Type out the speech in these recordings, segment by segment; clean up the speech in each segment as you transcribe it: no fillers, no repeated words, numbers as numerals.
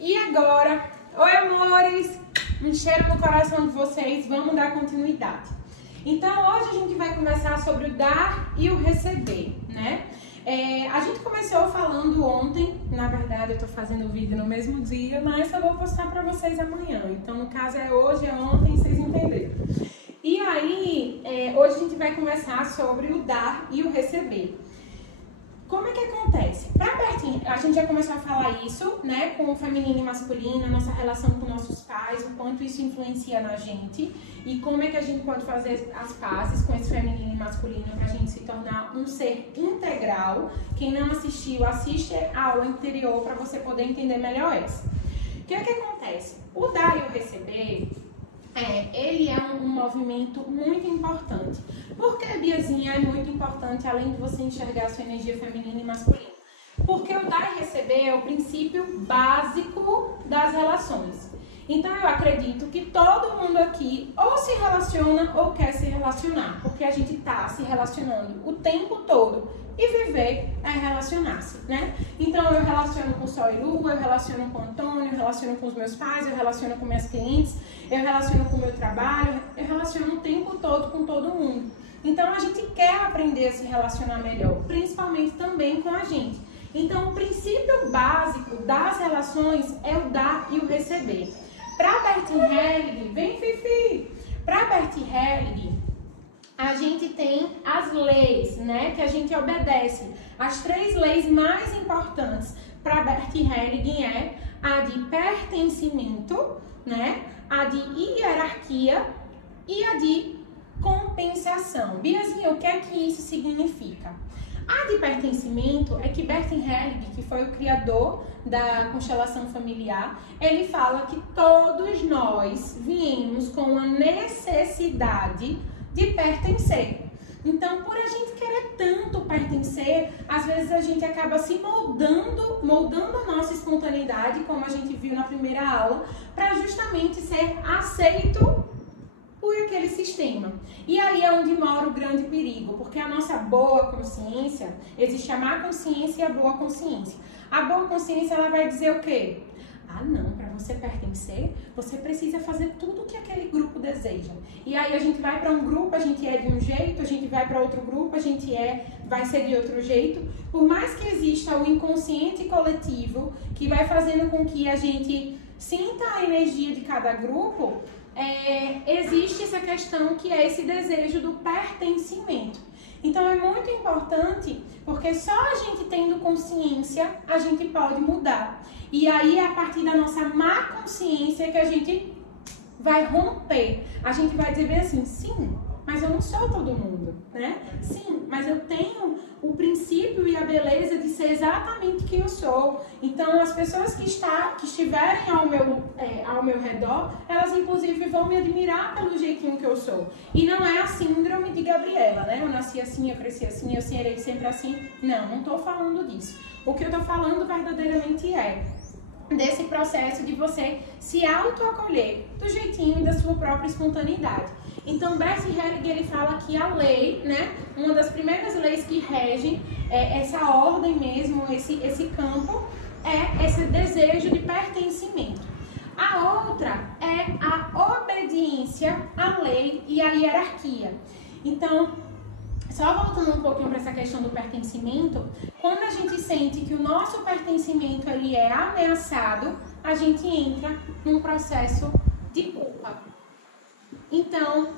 E agora, oi amores, um cheiro no coração de vocês, vamos dar continuidade. Então hoje a gente vai conversar sobre o dar e o receber, né? A gente começou falando ontem, na verdade eu tô fazendo o vídeo no mesmo dia, mas eu vou postar pra vocês amanhã. Então no caso é hoje, é ontem, vocês entenderam. E aí, hoje a gente vai conversar sobre o dar e o receber. Como é que acontece? A gente já começou a falar isso, né, com o feminino e masculino, a nossa relação com nossos pais, o quanto isso influencia na gente e como é que a gente pode fazer as pazes com esse feminino e masculino para a gente se tornar um ser integral. Quem não assistiu, assiste a aula anterior para você poder entender melhor essa. O que é que acontece? O dar e o receber, ele é um movimento muito importante. Por que, Biazinha, é muito importante, além de você enxergar a sua energia feminina e masculina? Porque o dar e receber é o princípio básico das relações. Então eu acredito que todo mundo aqui ou se relaciona ou quer se relacionar, porque a gente está se relacionando o tempo todo e viver é relacionar-se, né? Então eu relaciono com o Sol e Lua, eu relaciono com o Antônio, eu relaciono com os meus pais, eu relaciono com minhas clientes, eu relaciono com o meu trabalho, eu relaciono o tempo todo com todo mundo. Então a gente quer aprender a se relacionar melhor, principalmente também com a gente. Então o princípio básico das relações é o dar e o receber. Para Bert Hellinger, vem Fifi! Para Bert Hellinger, a gente tem as leis, né, que a gente obedece. As 3 leis mais importantes para Bert Hellinger é a de pertencimento, né, a de hierarquia e a de compensação. Biazinha, o que é que isso significa? A de pertencimento é que Bert Hellinger, que foi o criador da constelação familiar, ele fala que todos nós viemos com a necessidade de pertencer. Então, por a gente querer tanto pertencer, às vezes a gente acaba se moldando a nossa espontaneidade, como a gente viu na primeira aula, para justamente ser aceito por aquele sistema. E aí é onde mora o grande perigo, porque a nossa boa consciência, existe a má consciência e a boa consciência. A boa consciência, ela vai dizer o quê? Ah não, para você pertencer, você precisa fazer tudo o que aquele grupo deseja. E aí a gente vai para um grupo, a gente é de um jeito, a gente vai para outro grupo, a gente vai ser de outro jeito. Por mais que exista o inconsciente coletivo, que vai fazendo com que a gente sinta a energia de cada grupo, existe essa questão que é esse desejo do pertencimento. Então é muito importante, porque só a gente tendo consciência, a gente pode mudar. E aí é a partir da nossa má consciência que a gente vai romper. A gente vai dizer bem assim, sim, mas eu não sou todo mundo, né? Sim, mas eu tenho o princípio e a beleza de ser exatamente quem eu sou. Então, as pessoas que estiverem ao meu redor, elas inclusive vão me admirar pelo jeitinho que eu sou. E não é a síndrome de Gabriela, né? Eu nasci assim, eu cresci assim, eu serei sempre assim. Não estou falando disso. O que eu estou falando verdadeiramente é desse processo de você se autoacolher do jeitinho da sua própria espontaneidade. Então, Bert Hellinger, ele fala que a lei, né, uma das primeiras leis que regem essa ordem mesmo, esse campo, é esse desejo de pertencimento. A outra é a obediência à lei e à hierarquia. Então, só voltando um pouquinho para essa questão do pertencimento, quando a gente sente que o nosso pertencimento ele é ameaçado, a gente entra num processo de culpa. Então,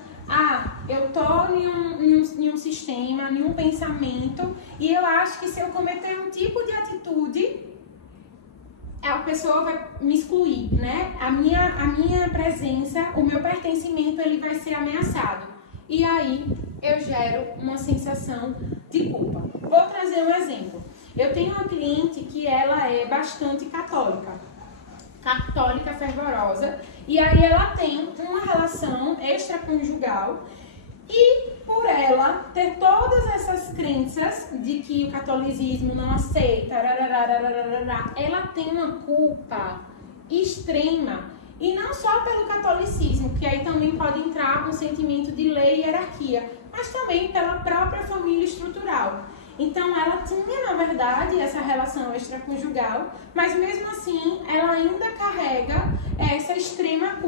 eu tô em um sistema, em um pensamento, e eu acho que se eu cometer um tipo de atitude, a pessoa vai me excluir, né? A minha presença, o meu pertencimento, ele vai ser ameaçado. E aí, eu gero uma sensação de culpa. Vou trazer um exemplo. Eu tenho uma cliente que ela é bastante católica fervorosa, e aí ela tem uma relação extraconjugal, e por ela ter todas essas crenças de que o catolicismo não aceita, ela tem uma culpa extrema, e não só pelo catolicismo, que aí também pode entrar um sentimento de lei e hierarquia, mas também pela própria família estrutural. Então ela tinha, na verdade, essa relação extraconjugal, mas mesmo assim ela ainda carrega essa extrema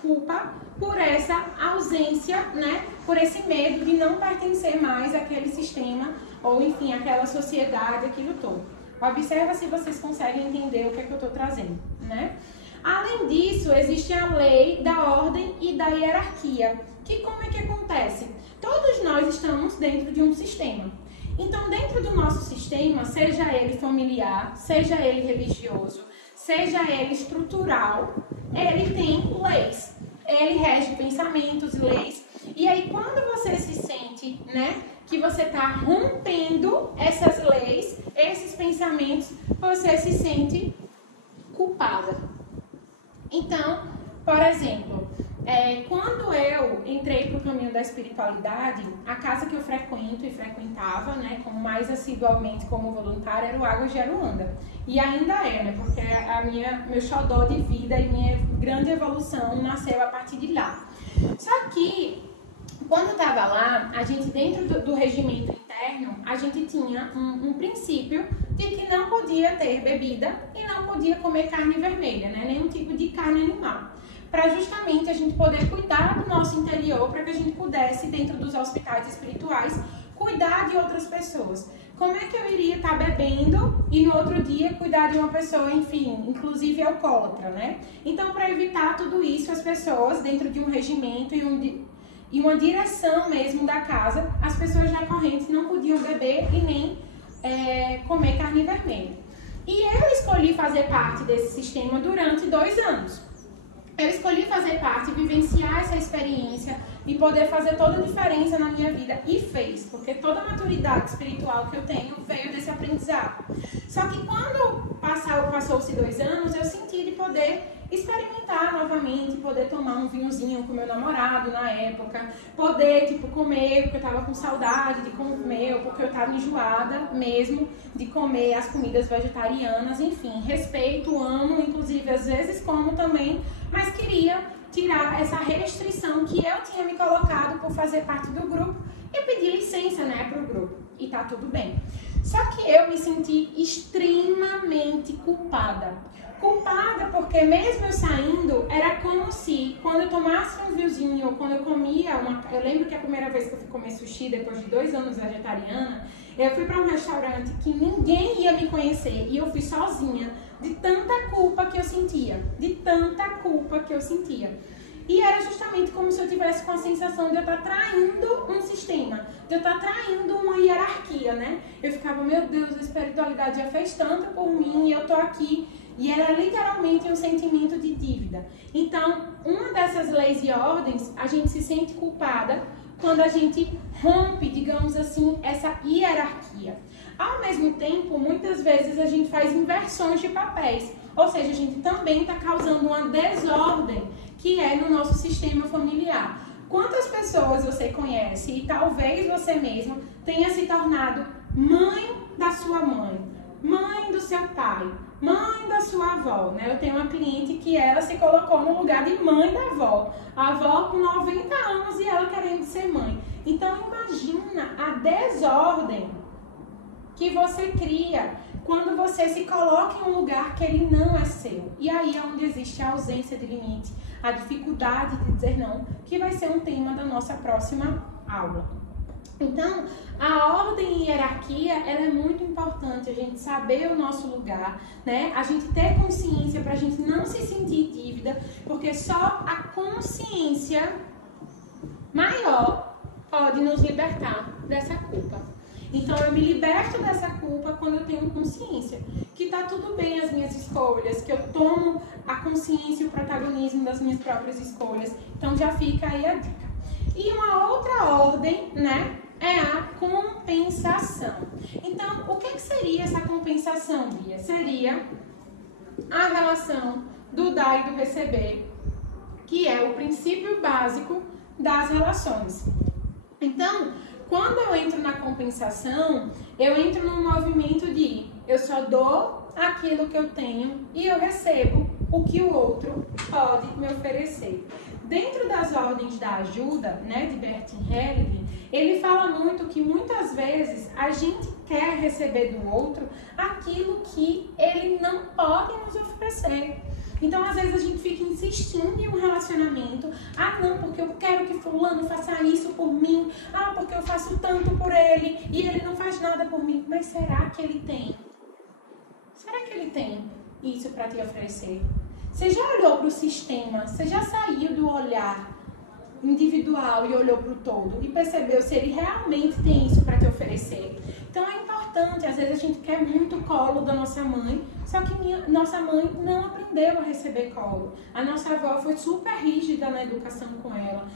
culpa por essa ausência, né? Por esse medo de não pertencer mais àquele sistema, ou enfim, àquela sociedade, aquilo todo. Observa se vocês conseguem entender o que é que eu estou trazendo, né? Além disso, existe a lei da ordem e da hierarquia, que como é que acontece? Todos nós estamos dentro de um sistema. Então, dentro do nosso sistema, seja ele familiar, seja ele religioso, seja ele estrutural, ele tem leis. Ele rege pensamentos, leis. E aí, quando você se sente, né, que você está rompendo essas leis, esses pensamentos, você se sente culpada. Então, por exemplo, quando eu entrei para o caminho da espiritualidade, a casa que eu frequento e frequentava, né, como mais assiduamente como voluntária, era o Águas de Aruanda. E ainda é, né, porque meu xodó de vida e minha grande evolução nasceu a partir de lá. Só que, quando eu estava lá, a gente, dentro do regimento interno, a gente tinha um princípio de que não podia ter bebida e não podia comer carne vermelha, né, nenhum tipo de carne animal, para justamente a gente poder cuidar do nosso interior, para que a gente pudesse, dentro dos hospitais espirituais, cuidar de outras pessoas. Como é que eu iria estar bebendo e no outro dia cuidar de uma pessoa, enfim, inclusive alcoólatra, né? Então, para evitar tudo isso, as pessoas, dentro de um regimento e uma direção mesmo da casa, as pessoas recorrentes não podiam beber e nem comer carne vermelha. E eu escolhi fazer parte desse sistema durante 2 anos. Eu escolhi fazer parte, vivenciar essa experiência e poder fazer toda a diferença na minha vida. E fez, porque toda a maturidade espiritual que eu tenho veio desse aprendizado. Só que quando passou-se 2 anos, eu senti de poder experimentar novamente, poder tomar um vinhozinho com meu namorado na época, poder, comer, porque eu tava com saudade de comer, ou porque eu tava enjoada mesmo de comer as comidas vegetarianas, enfim, respeito, amo, inclusive às vezes como também, mas queria tirar essa restrição que eu tinha me colocado por fazer parte do grupo e pedir licença, né, pro grupo, e tá tudo bem. Só que eu me senti extremamente culpada porque mesmo eu saindo, era como se, quando eu tomasse um vinhozinho, ou quando eu comia eu lembro que a primeira vez que eu fui comer sushi, depois de 2 anos vegetariana, eu fui para um restaurante que ninguém ia me conhecer, e eu fui sozinha, de tanta culpa que eu sentia, E era justamente como se eu tivesse com a sensação de eu estar traindo um sistema, de eu estar traindo uma hierarquia, né? Eu ficava, meu Deus, a espiritualidade já fez tanto por mim e eu tô aqui. E era literalmente um sentimento de dívida. Então, uma dessas leis e ordens, a gente se sente culpada quando a gente rompe, digamos assim, essa hierarquia. Ao mesmo tempo, muitas vezes a gente faz inversões de papéis. Ou seja, a gente também está causando uma desordem que é no nosso sistema familiar. Quantas pessoas você conhece e talvez você mesmo tenha se tornado mãe da sua mãe, mãe do seu pai, mãe da sua avó, né? Eu tenho uma cliente que ela se colocou no lugar de mãe da avó. A avó com 90 anos e ela querendo ser mãe. Então imagina a desordem que você cria quando você se coloca em um lugar que ele não é seu. E aí é onde existe a ausência de limite, a dificuldade de dizer não, que vai ser um tema da nossa próxima aula. Então, a ordem e hierarquia, ela é muito importante, a gente saber o nosso lugar, né? A gente ter consciência para a gente não se sentir dívida, porque só a consciência maior pode nos libertar dessa culpa. Então, eu me liberto dessa culpa quando eu tenho consciência que tá tudo bem as minhas escolhas, que eu tomo a consciência e o protagonismo das minhas próprias escolhas. Então, já fica aí a dica. E uma outra ordem, né, é a compensação. Então, o que seria essa compensação, Bia? Seria a relação do dar e do receber, que é o princípio básico das relações. Então, quando eu entro na compensação, eu entro num movimento de eu só dou aquilo que eu tenho e eu recebo o que o outro pode me oferecer. Dentro das ordens da ajuda, né, de Bertin Hellinger, ele fala muito que muitas vezes a gente quer receber do outro aquilo que ele não pode nos oferecer. Então, às vezes, a gente fica insistindo em um relacionamento. Ah, não, porque eu quero que fulano faça isso por mim. Ah, porque eu faço tanto por ele e ele não faz nada por mim. Mas será que ele tem? Será que ele tem isso para te oferecer? Você já olhou para o sistema? Você já saiu do olhar individual e olhou para o todo e percebeu se ele realmente tem isso para te oferecer? Então é importante, às vezes a gente quer muito colo da nossa mãe, só que nossa mãe não aprendeu a receber colo. A nossa avó foi super rígida na educação com ela.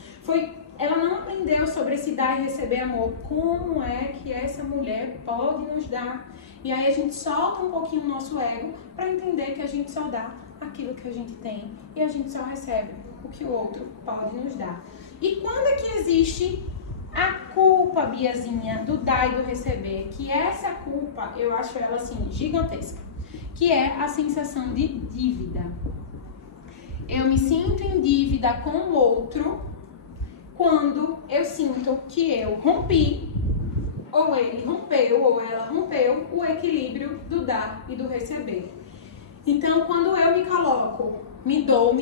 Ela não aprendeu sobre esse dar e receber amor. Como é que essa mulher pode nos dar? E aí a gente solta um pouquinho o nosso ego para entender que a gente só dá aquilo que a gente tem e a gente só recebe o que o outro pode nos dar. E quando é que existe a culpa, Biazinha, do dar e do receber? Que essa culpa, eu acho ela assim, gigantesca. Que é a sensação de dívida. Eu me sinto em dívida com o outro quando eu sinto que eu rompi, ou ele rompeu, ou ela rompeu, o equilíbrio do dar e do receber. Então, quando eu me coloco, me dou,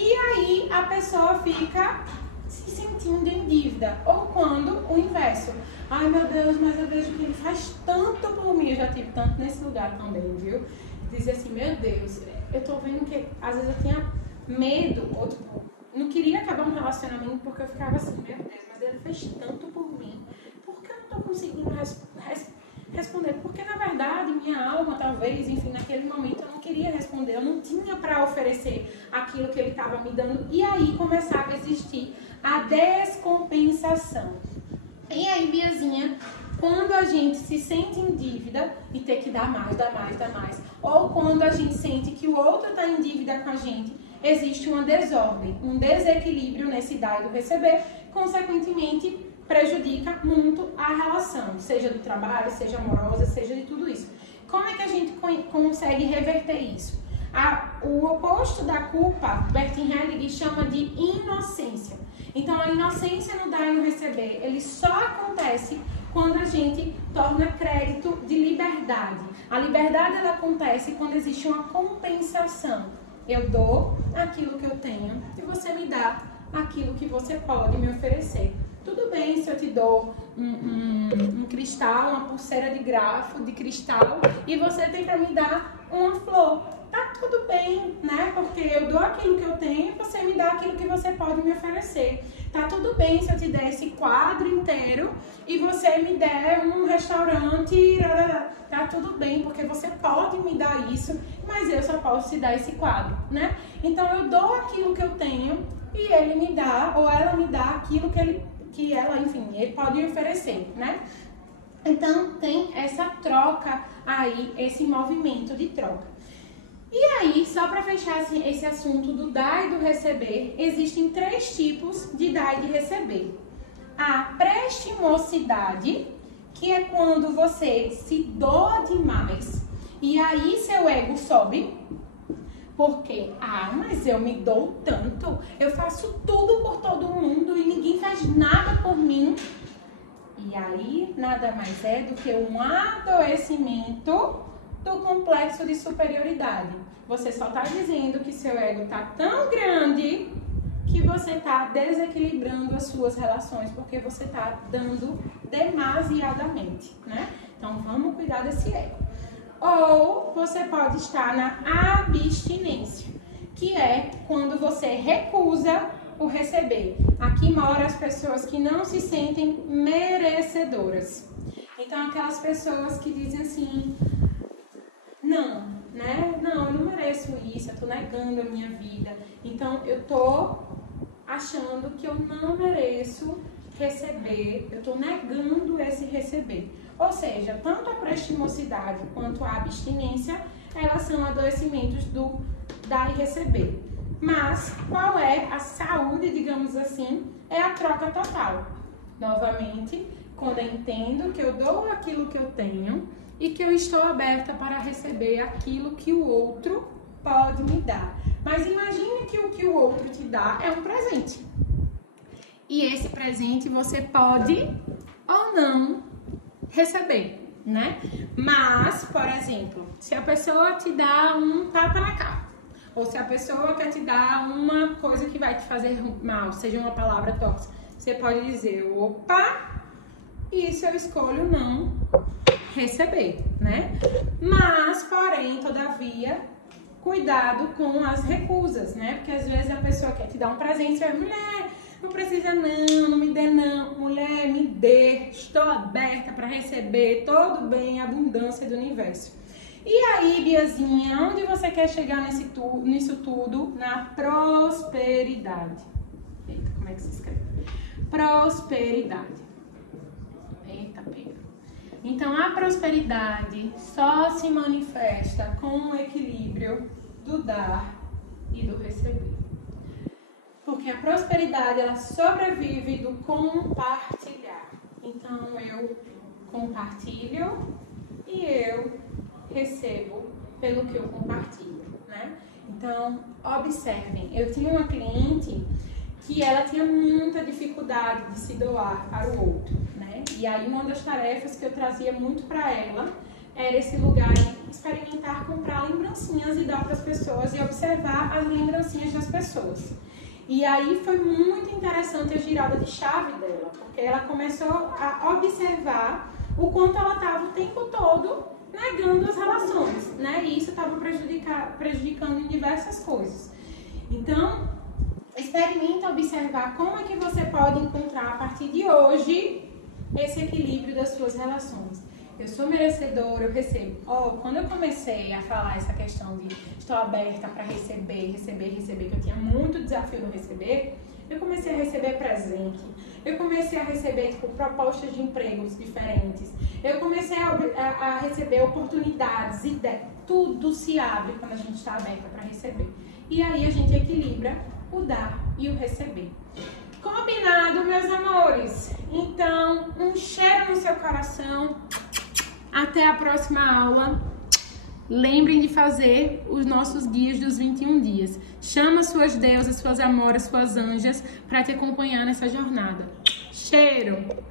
e aí a pessoa fica se sentindo em dívida. Ou quando o inverso. Ai, meu Deus, mas eu vejo que ele faz tanto por mim. Eu já tive tanto nesse lugar também, viu? Dizer assim, meu Deus, eu tô vendo que às vezes eu tinha medo, ou tipo, não queria acabar um relacionamento porque eu ficava assim, meu Deus, mas ele fez tanto por mim. Por que eu não tô conseguindo responder? Porque na verdade minha alma talvez, enfim, naquele momento eu não queria responder, eu não tinha para oferecer aquilo que ele estava me dando, e aí começava a existir a descompensação. E aí, Biazinha, quando a gente se sente em dívida e ter que dar mais, ou quando a gente sente que o outro está em dívida com a gente, existe uma desordem, um desequilíbrio nesse dar e do receber, consequentemente prejudica muito a relação, seja do trabalho, seja amorosa, seja de tudo isso. Como é que a gente consegue reverter isso? O oposto da culpa, Bertin Hellinger chama de inocência. Então, a inocência no dar e no receber, ele só acontece quando a gente torna crédito de liberdade. A liberdade, ela acontece quando existe uma compensação. Eu dou aquilo que eu tenho e você me dá aquilo que você pode me oferecer. Tudo bem se eu te dou um cristal, uma pulseira de grafo, de cristal, e você tem para me dar uma flor. Tá tudo bem, né? Porque eu dou aquilo que eu tenho e você me dá aquilo que você pode me oferecer. Tá tudo bem se eu te der esse quadro inteiro e você me der um restaurante. Tá tudo bem, porque você pode me dar isso, mas eu só posso te dar esse quadro, né? Então eu dou aquilo que eu tenho e ele me dá, ou ela me dá aquilo que ela, enfim, ele pode me oferecer, né? Então tem essa troca aí, esse movimento de troca. E aí, só para fechar esse assunto do dar e do receber, existem 3 tipos de dar e de receber. A prestimosidade, que é quando você se doa demais e aí seu ego sobe, porque, mas eu me dou tanto, eu faço tudo por todo mundo e ninguém faz nada por mim. E aí, nada mais é do que um adoecimento do complexo de superioridade. Você só está dizendo que seu ego está tão grande que você está desequilibrando as suas relações, porque você está dando demasiadamente, né? Então, vamos cuidar desse ego. Ou você pode estar na abstinência, que é quando você recusa o receber. Aqui moram as pessoas que não se sentem merecedoras. Então, aquelas pessoas que dizem assim, não, né? Não, eu não mereço isso, eu tô negando a minha vida. Então, eu tô achando que eu não mereço receber, eu tô negando esse receber. Ou seja, tanto a prestimosidade quanto a abstinência, elas são adoecimentos do dar e receber. Mas, qual é a saúde, digamos assim, é a troca total. Novamente, quando eu entendo que eu dou aquilo que eu tenho e que eu estou aberta para receber aquilo que o outro pode me dar. Mas imagine que o que o outro te dá é um presente. E esse presente você pode ou não receber, né? Mas, por exemplo, se a pessoa te dá um tapa na cara, ou se a pessoa quer te dar uma coisa que vai te fazer mal, seja uma palavra tóxica, você pode dizer, opa, isso eu escolho não receber, né? Mas, porém, todavia, cuidado com as recusas, né? Porque às vezes a pessoa quer te dar um presente e você vai, mulher, não precisa não me dê não. Mulher, me dê, estou aberta para receber todo o bem e abundância do universo. E aí, Biazinha, onde você quer chegar nisso tudo? Na prosperidade. Eita, como é que se escreve? Prosperidade. Eita, pega. Então, a prosperidade só se manifesta com o equilíbrio do dar e do receber. Porque a prosperidade, ela sobrevive do compartilhar. Então, eu compartilho e eu recebo pelo que eu compartilho, né? Então, observem. Eu tinha uma cliente que ela tinha muita dificuldade de se doar para o outro, né? E aí, uma das tarefas que eu trazia muito para ela era esse lugar de experimentar comprar lembrancinhas e dar para as pessoas e observar as lembrancinhas das pessoas. E aí foi muito interessante a girada de chave dela, porque ela começou a observar o quanto ela estava o tempo todo negando as relações, né? E isso estava prejudicando em diversas coisas. Então, experimenta observar como é que você pode encontrar a partir de hoje esse equilíbrio das suas relações. Eu sou merecedora, eu recebo. Quando eu comecei a falar essa questão de estou aberta para receber, que eu tinha muito desafio no receber, eu comecei a receber presente, eu comecei a receber propostas de empregos diferentes, eu comecei a receber oportunidades, ideias, tudo se abre quando a gente está aberta para receber. E aí a gente equilibra o dar e o receber. Combinado, meus amores? Então, um cheiro no seu coração. Até a próxima aula. Lembrem de fazer os nossos guias dos 21 dias. Chama suas deusas, suas amoras, suas anjas para te acompanhar nessa jornada. Cheiro!